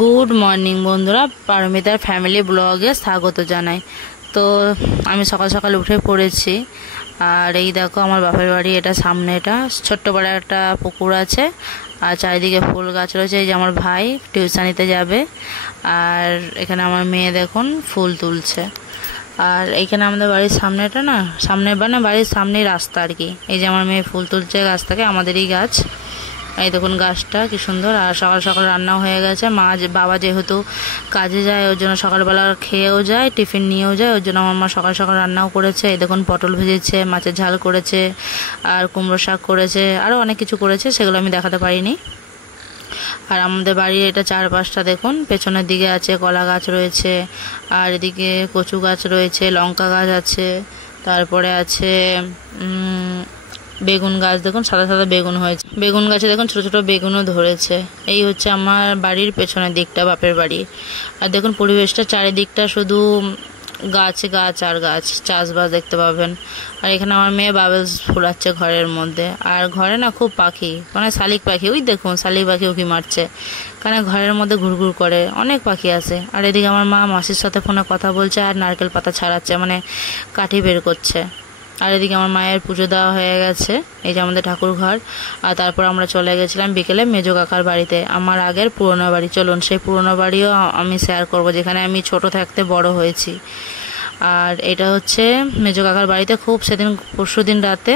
Good morning বন্ধুরা, পারমিতার family ব্লগে স্বাগত জানাই। তো আমি সকাল সকাল উঠে পড়েছি। আর এই দেখো আমার বাপের বাড়ি, এটা সামনে এটা ছোট্ট বড় একটা পুকুর আছে আর চারিদিকে ফুল গাছ রয়েছে। এই যে আমার ভাই টিউশনিতে যাবে আর এখানে আমার মেয়ে দেখুন ফুল তুলছে। আর এইখানে আমাদের বাড়ির সামনেটা না, সামনে মানে বাড়ির সামনেই রাস্তা আর কি। এই যে আমার মেয়ে ফুল তুলছে গাছ থেকে, আমাদেরই গাছ। এই দেখুন গাছটা কি সুন্দর। আর সকাল সকাল রান্নাও হয়ে গেছে। বাবা যেহেতু কাজে যায় ওর জন্য সকালবেলা খেয়েও যায়, টিফিন নিয়েও যায়, ওর জন্য আমার মা সকাল সকাল রান্নাও করেছে। এই দেখুন পটল ভেজেছে, মাছের ঝাল করেছে, আর কুমড়ো শাক করেছে, আরও অনেক কিছু করেছে, সেগুলো আমি দেখাতে পারিনি। আর আমাদের বাড়ির এটা চারপাশটা দেখুন, পেছনের দিকে আছে কলা গাছ রয়েছে, আর এদিকে কচু গাছ রয়েছে, লঙ্কা গাছ আছে, তারপরে আছে বেগুন গাছ। দেখুন সাদা সাদা বেগুন হয়েছে, বেগুন গাছে দেখুন ছোট ছোট বেগুনও ধরেছে। এই হচ্ছে আমার বাড়ির পেছনের দিকটা, বাপের বাড়ি। আর দেখুন পরিবেশটা চারিদিকটা শুধু গাছ গাছ আর গাছ, চাষবাস দেখতে পাবেন। আর এখানে আমার মেয়ে বাবেলস ফুলাচ্ছে ঘরের মধ্যে। আর ঘরে না খুব পাখি, মানে শালিক পাখি, ওই দেখুন শালিক পাখি উঁকি মারছে, কারণ ঘরের মধ্যে ঘুরঘুর করে, অনেক পাখি আছে। আর এদিকে আমার মা মাসির সাথে ফোনে কথা বলছে আর নারকেল পাতা ছাড়াচ্ছে, মানে কাঠি বের করছে। আর এদিকে আমার মায়ের পুজো দেওয়া হয়ে গেছে, এই যে আমাদের ঠাকুর ঘর। আর তারপর আমরা চলে গেছিলাম বিকেলে মেজো কাকার বাড়িতে, আমার আগের পুরনো বাড়ি। চলুন সেই পুরনো বাড়িও আমি শেয়ার করব, যেখানে আমি ছোট থাকতে বড় হয়েছি। আর এটা হচ্ছে মেজো কাকার বাড়িতে। খুব সেদিন পরশুদিন রাতে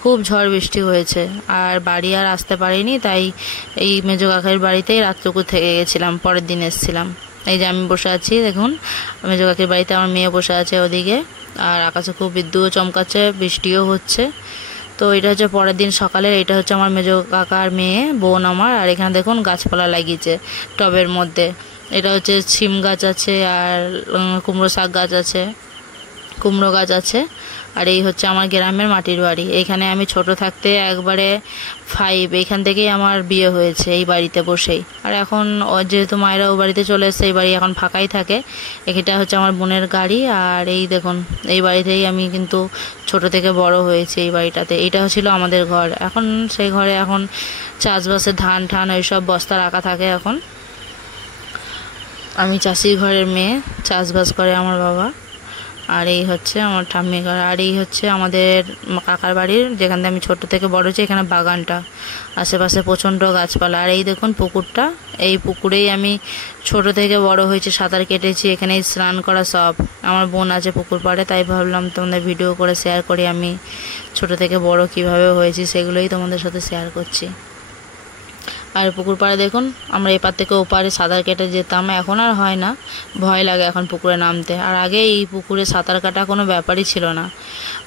খুব ঝড় বৃষ্টি হয়েছে আর বাড়ি আর আসতে পারিনি, তাই এই মেজো কাকার বাড়িতেই রাতটুকু থেকে গেছিলাম, পরের দিন এসেছিলাম। এই যে আমি বসে আছি দেখুন মেজো কাকির বাড়িতে, আমার মেয়ে বসে আছে ওদিকে। আর আকাশে খুব বিদ্যুৎ চমকাচ্ছে, বৃষ্টিও হচ্ছে। তো এটা হচ্ছে পরের দিন সকালের। এটা হচ্ছে আমার মেজো কাকার মেয়ে, বোন আমার। আর এখানে দেখুন গাছপালা লাগিয়েছে টবের মধ্যে। এটা হচ্ছে সিম গাছ আছে, আর কুমড়ো শাক গাছ আছে, কুমড়ো গাছ আছে। আর এই হচ্ছে আমার গ্রামের মাটির বাড়ি। এইখানে আমি ছোট থাকতে একবারে 5, এইখান থেকেই আমার বিয়ে হয়েছে, এই বাড়িতে বসেই। আর এখন যেহেতু মায়েরা ও বাড়িতে চলে এসছে, এই বাড়ি এখন ফাঁকাই থাকে। এটা হচ্ছে আমার বোনের গাড়ি। আর এই দেখুন এই বাড়িতেই আমি কিন্তু ছোট থেকে বড় হয়েছি, এই বাড়িটাতে। এইটা ছিল আমাদের ঘর। এখন সেই ঘরে এখন চাষবাসের ধান ঠান এইসব বস্তা রাখা থাকে। এখন আমি চাষির ঘরের মেয়ে, চাষবাস করে আমার বাবা। আর এই হচ্ছে আমার ঠাম্মি ঘর। আর এই হচ্ছে আমাদের কাকার বাড়ির, যেখান থেকে আমি ছোট থেকে বড় হয়েছি। এখানে বাগানটা, আশেপাশে প্রচণ্ড গাছপালা। আর এই দেখুন পুকুরটা, এই পুকুরেই আমি ছোট থেকে বড় হয়েছি, সাঁতার কেটেছি, এখানেই স্নান করা সব। আমার বোন আছে পুকুর পাড়ে, তাই ভাবলাম তোমাদের ভিডিও করে শেয়ার করি, আমি ছোট থেকে বড় কিভাবে হয়েছি সেগুলোই তোমাদের সাথে শেয়ার করছি। আর পুকুর পাড়ে দেখুন আমরা এপার থেকে ওপারে সাঁতার কেটে যেতাম, এখন আর হয় না, ভয় লাগে এখন পুকুরে নামতে। আর আগে এই পুকুরে সাঁতার কাটা কোনো ব্যাপারই ছিল না।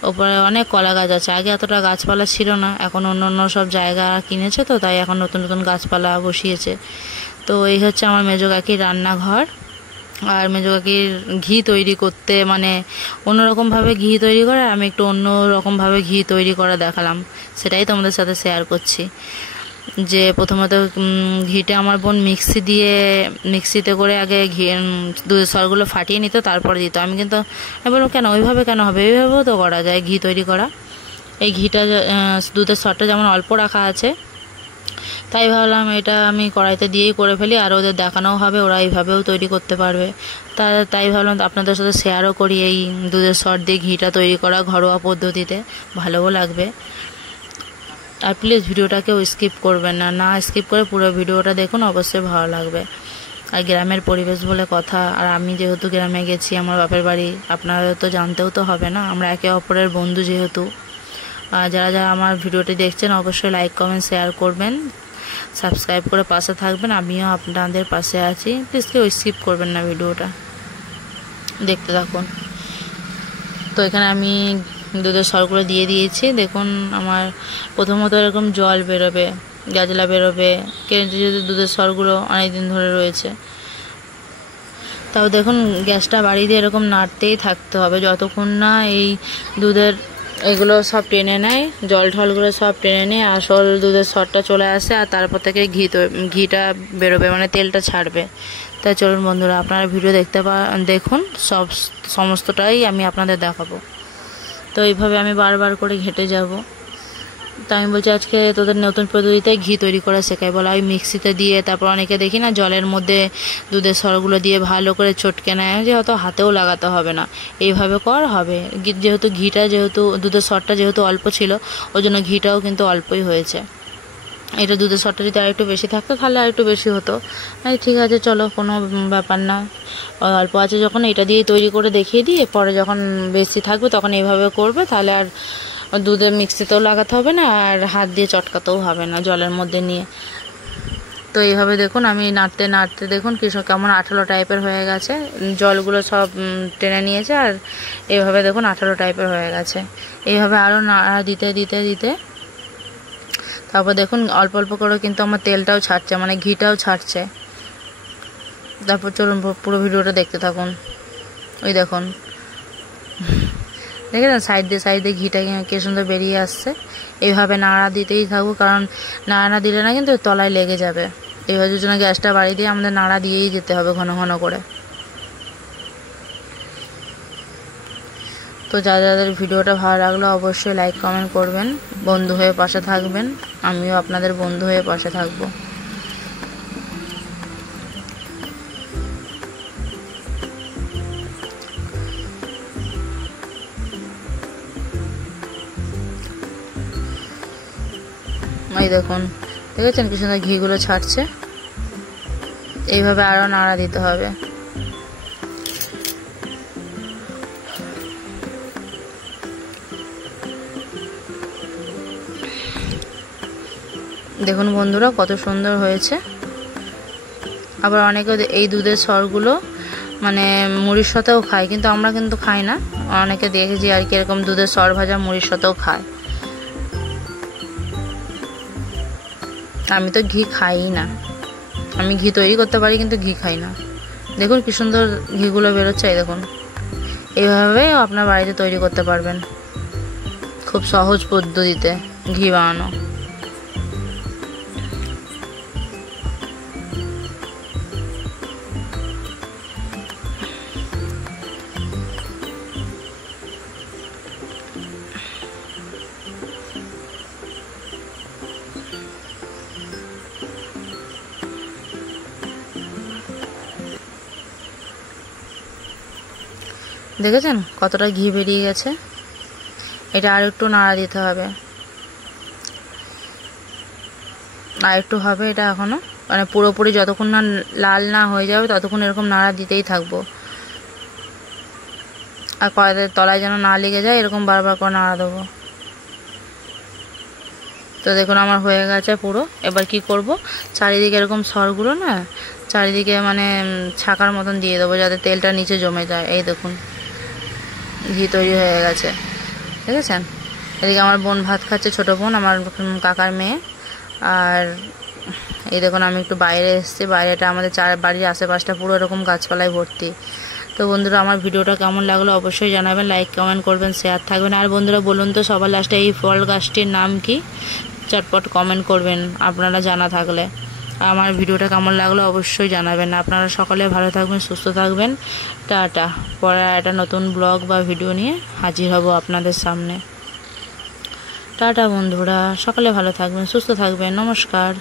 ওপরে অনেক কলা গাছ আছে, আগে এতটা গাছপালা ছিল না, এখন অন্য অন্য সব জায়গা কিনেছে, তো তাই এখন নতুন নতুন গাছপালা বসিয়েছে। তো এই হচ্ছে আমার মেজো কাকির রান্নাঘর। আর মেজো কাকির ঘি তৈরি করতে, মানে অন্যরকমভাবে ঘি তৈরি করে, আমি একটু অন্যরকমভাবে ঘি তৈরি করা দেখালাম, সেটাই তোমাদের সাথে শেয়ার করছি। যে প্রথমত ঘিটা আমার বোন মিক্সিতে করে আগে দুধের সরগুলো ফাটিয়ে নিত, তারপরে দিত। আমি বললাম কেন ওইভাবে কেন হবে, এইভাবেও তো করা যায় ঘি তৈরি করা। এই ঘিটা দুধের সরটা যেমন অল্প রাখা আছে, তাই ভাবলাম এটা আমি কড়াইতে দিয়েই করে ফেলি, আর ওদের দেখানোও হবে, ওরা এইভাবেও তৈরি করতে পারবে। তাই ভাবলাম আপনাদের সাথে শেয়ারও করি এই দুধের সর দিয়ে ঘিটা তৈরি করা ঘরোয়া পদ্ধতিতে, ভালোও লাগবে। আর প্লিজ ভিডিওটাকেও স্কিপ করবেন না, না স্কিপ করে পুরো ভিডিওটা দেখুন, অবশ্যই ভালো লাগবে। আর গ্রামের পরিবেশ বলে কথা, আর আমি যেহেতু গ্রামে গেছি, আমার বাপের বাড়ি, আপনারা তো জানতেও তো হবে না, আমরা একে অপরের বন্ধু যেহেতু। যারা যারা আমার ভিডিওটি দেখছেন অবশ্যই লাইক কমেন্ট শেয়ার করবেন, সাবস্ক্রাইব করে পাশে থাকবেন, আমিও আপনাদের পাশে আছি। প্লিজ কেউ স্কিপ করবেন না, ভিডিওটা দেখতে থাকুন। তো এখানে আমি দুধের সরগুলো দিয়ে দিয়েছি। দেখুন আমার প্রথমত এরকম জল বেরোবে, গাজলা বেরোবে, যেহেতু দুধের সরগুলো অনেক দিন ধরে রয়েছে। তাও দেখুন গ্যাসটা বাড়িয়ে দিয়ে এরকম নাড়তেই থাকতে হবে যতক্ষণ না এই দুধের এগুলো সব টেনে নেয়, জল ঢলগুলো সব টেনে নিয়ে আসল দুধের সরটা চলে আসে, আর তারপর থেকে ঘিটা বেরোবে, মানে তেলটা ছাড়বে। তাই চলুন বন্ধুরা আপনারা ভিডিও দেখুন, সমস্তটাই আমি আপনাদের দেখাবো। তো এইভাবে আমি বারবার করে ঘেটে যাব। তো আমি বলছি আজকে তোদের নতুন পদ্ধতিতে ঘি তৈরি করা শেখাই। বলা ওই মিক্সিতে দিয়ে, তারপর অনেকে দেখি না জলের মধ্যে দুধের সরগুলো দিয়ে ভালো করে চটকে নেয়, যে হয়তো হাতেও লাগাতে হবে না, এইভাবে কর হবে। যেহেতু দুধের সরটা যেহেতু অল্প ছিল, ওই জন্য ঘিটাও কিন্তু অল্পই হয়েছে। এটা দুধের সরটা যদি আরেকটু বেশি থাকতো তাহলে আরেকটু বেশি হতো। ঠিক আছে চলো, কোনো ব্যাপার না, অল্প আছে যখন এটা দিয়ে তৈরি করে দেখিয়ে দিয়ে, পরে যখন বেশি থাকবে তখন এইভাবে করবে, তাহলে আর দুধের মিক্সিতেও লাগাতে হবে না, আর হাত দিয়ে চটকাতেও হবে না জলের মধ্যে নিয়ে। তো এইভাবে দেখুন আমি নাড়তে নাড়তে দেখুন কৃষক কেমন আঠালো টাইপের হয়ে গেছে, জলগুলো সব টেনে নিয়েছে, আর এইভাবে দেখুন আঠালো টাইপের হয়ে গেছে। এইভাবে আরও নাড়া দিতে দিতে দিতে তারপর দেখুন অল্প অল্প করে কিন্তু আমার তেলটাও ছাড়ছে, মানে ঘিটাও ছাড়ছে। তারপর চলুন পুরো ভিডিওটা দেখতে থাকুন। ওই দেখুন, দেখেছেন সাইড দিয়ে ঘিটা কি সুন্দর বেরিয়ে আসছে। এইভাবে নাড়া দিতেই থাকবো, কারণ নাড়া না দিলে না কিন্তু তলায় লেগে যাবে। এইভাবে জন্য গ্যাসটা বাড়িয়ে দিয়ে আমাদের নাড়া দিয়েই যেতে হবে ঘন ঘন করে। তো যাদের ভিডিওটা ভালো লাগলো অবশ্যই লাইক কমেন্ট করবেন, বন্ধু হয়ে পাশে থাকবেন, আমিও আপনাদের বন্ধু হয়ে পাশে থাকবো। এই দেখুন, দেখেছেন কি সুন্দর ঘিগুলো ছাড়ছে। এইভাবে আরও নাড়া দিতে হবে। দেখুন বন্ধুরা কত সুন্দর হয়েছে। আবার অনেকে এই দুধের সরগুলো মানে মুড়ির সাথেও খায়, কিন্তু আমরা কিন্তু খাই না। অনেকে দেখেছি আর কি এরকম দুধের সর ভাজা মুড়ির সাথেও খায়। আমি তো ঘি খাই না, আমি ঘি তৈরি করতে পারি কিন্তু ঘি খাই না। দেখুন কি সুন্দর ঘিগুলো বেরোচ্ছে। এই দেখুন, এইভাবে আপনার বাড়িতে তৈরি করতে পারবেন, খুব সহজ পদ্ধতিতে ঘি বানানো। দেখেছেন কতটা ঘি বেরিয়ে গেছে। এটা আর একটু নাড়া দিতে হবে, আর একটু হবে এটা এখনো, মানে পুরোপুরি যতক্ষণ না লাল না হয়ে যাবে ততক্ষণ এরকম নাড়া দিতেই থাকবো। আর কড়াইয়ের তলায় যেন না লেগে যায় এরকম বারবার করে নাড়া দেবো। তো দেখুন আমার হয়ে গেছে পুরো। এবার কি করব, চারিদিকে এরকম সরগুলো না চারিদিকে মানে ছাকার মতন দিয়ে দেবো, যাতে তেলটা নিচে জমে যায়। এই দেখুন ঘি তৈরি হয়ে গেছে, দেখেছেন। এদিকে আমার বোন ভাত খাচ্ছে, ছোটো বোন, আমার কাকার মেয়ে। আর এই দেখুন আমি একটু বাইরে এসেছি, বাইরেটা আমাদের বাড়ির আশেপাশটা পুরো এরকম গাছপালায় ভর্তি। তো বন্ধুরা আমার ভিডিওটা কেমন লাগলো অবশ্যই জানাবেন, লাইক কমেন্ট করবেন, শেয়ার থাকবেন। আর বন্ধুরা বলুন তো সবার লাস্টে এই ফল গাছটির নাম কি, চটপট কমেন্ট করবেন আপনারা জানা থাকলে। আমার ভিডিওটা কেমন লাগলো অবশ্যই জানাবেন। আপনারা সকলে ভালো থাকবেন, সুস্থ থাকবেন। টাটা। পরে একটা নতুন ব্লগ বা ভিডিও নিয়ে হাজির হব আপনাদের সামনে। টাটা বন্ধুরা, সকলে ভালো থাকবেন, সুস্থ থাকবেন, নমস্কার।